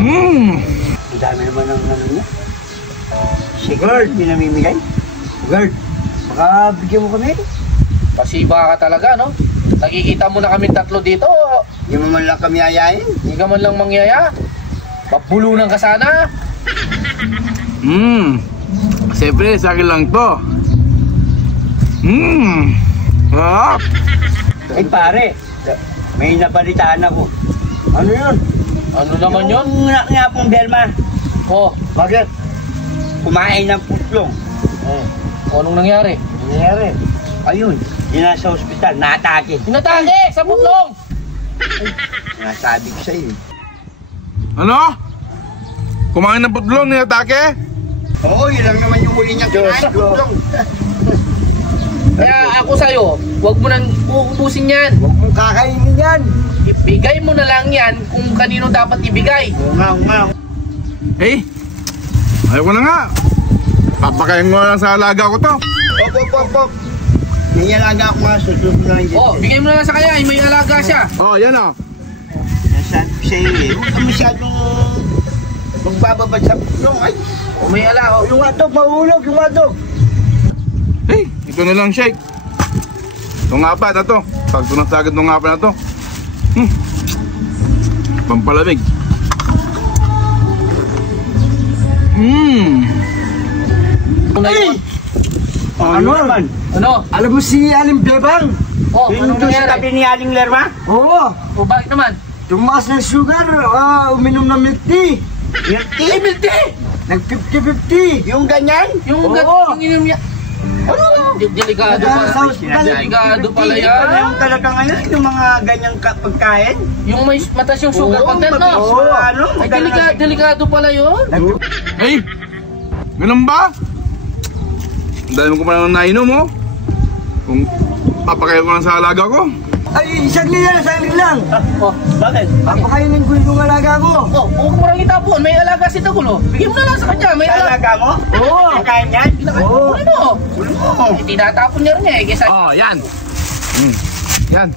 Ang dami naman ng ano niya. Si Gerd, pinamimigay. Gerd, baka bigyan mo kami. Pasiba ka talaga, no? Nakikita mo na kami tatlo dito. Hindi mo man lang kami ayayin. Hindi ka man lang mangyaya. Papulunan ka sana. Siyempre, sa akin lang to. Sarap. Ay pare, may napalitaan ako. Ano yun? Ano naman yun? Yung nga pong Belma. Oh, Bakit? Kumain ng putlong. anong nangyari? Nangyari. Ayun, yun nasa ospital, naatake. Tinatake sa putlong! Nasabi ko sa iyo. Ano? Kumain ng putlong, nilatake? Oo, yun lang naman yung huli niyang kinain ng putlong. Kaya ako sa'yo, huwag mo nang uubusin yan. Huwag mong kakainin yan. Ibigay mo na lang yan kung kanino dapat ibigay. Oo nga. Eh, ayaw ko na nga. Papakain mo lang sa alaga ko to. Op. May alaga ako nga, susunod na lang dito. Oh, bigay mo na lang sa kanya, may alaga siya. Oh, yan o. Nasabi ko sa iyo eh. Huwag ka masyadong magbababad sa putlong. Ay, May alaga. yung atog, mahulog yung atog. Eh, ito na lang, Shake. Itong apat na to. Pag tunang sagad ng apat na to. Pampalamig. Ay! Ano naman? Ano? Alam mo si Aling Bebang? Oh, Yung anong doon sa nangyari? tabi ni Aling Lerma? Oo. Oh, bakit naman? Tumaas ng sugar, uminom ng milk tea. Milk tea? Milk tea! Nag 50-50. Yung ganyan? Yung yung inom niya. Ano? Delikado Sa pala. hospital. Delikado pala yan. Yung talaga ngayon, yung mga ganyang pagkain. Yung may mataas yung sugar content, no? Oo, ano? Ay, delikado pala yun. Eh, ganun ba? Ang dami ko pa lang nainom, oh. Kung papakain ko lang sa alaga ko. Ay, saglit lang. Oh, bakit? Papakainin ko yung alaga ko. Oh, huwag mo lang itapon. May alaga si Tagulo. Bigyan mo na lang sa kanya. May alaga. Alaga mo? Oo. Kakain yan? Oo. Ano? Eh, tinatapon niya rin eh. Kesa... Oh, yan. Yan.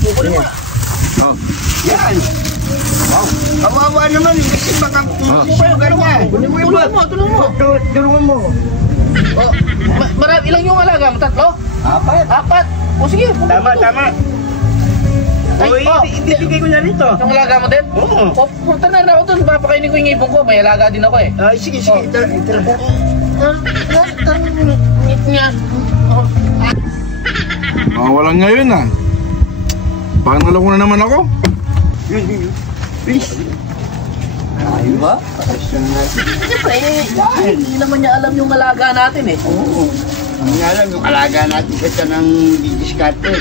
Kukunin mo. Oh. Yan. Wow. Kawawa naman, kasi baka sugar niya. Tulungan mo. Tulungan mo. Oh, marami ilang yung alaga mo? Tatlo? Apat. O sige. Tama. Ay, Uy, ibibigay ko na rito. Yung alaga mo din? Oo. O, punta na ako dun. Papakainin ko yung ibon ko. May alaga din ako eh. Ay, sige. Ito. Walang ngayon, ah. Panalo ko na naman ako. Yun. Please. Ayun ba? Siyempre, hindi naman niya alam yung alaga natin eh. Oo. Ang alam, yung alaga natin kasi ng didiskarte.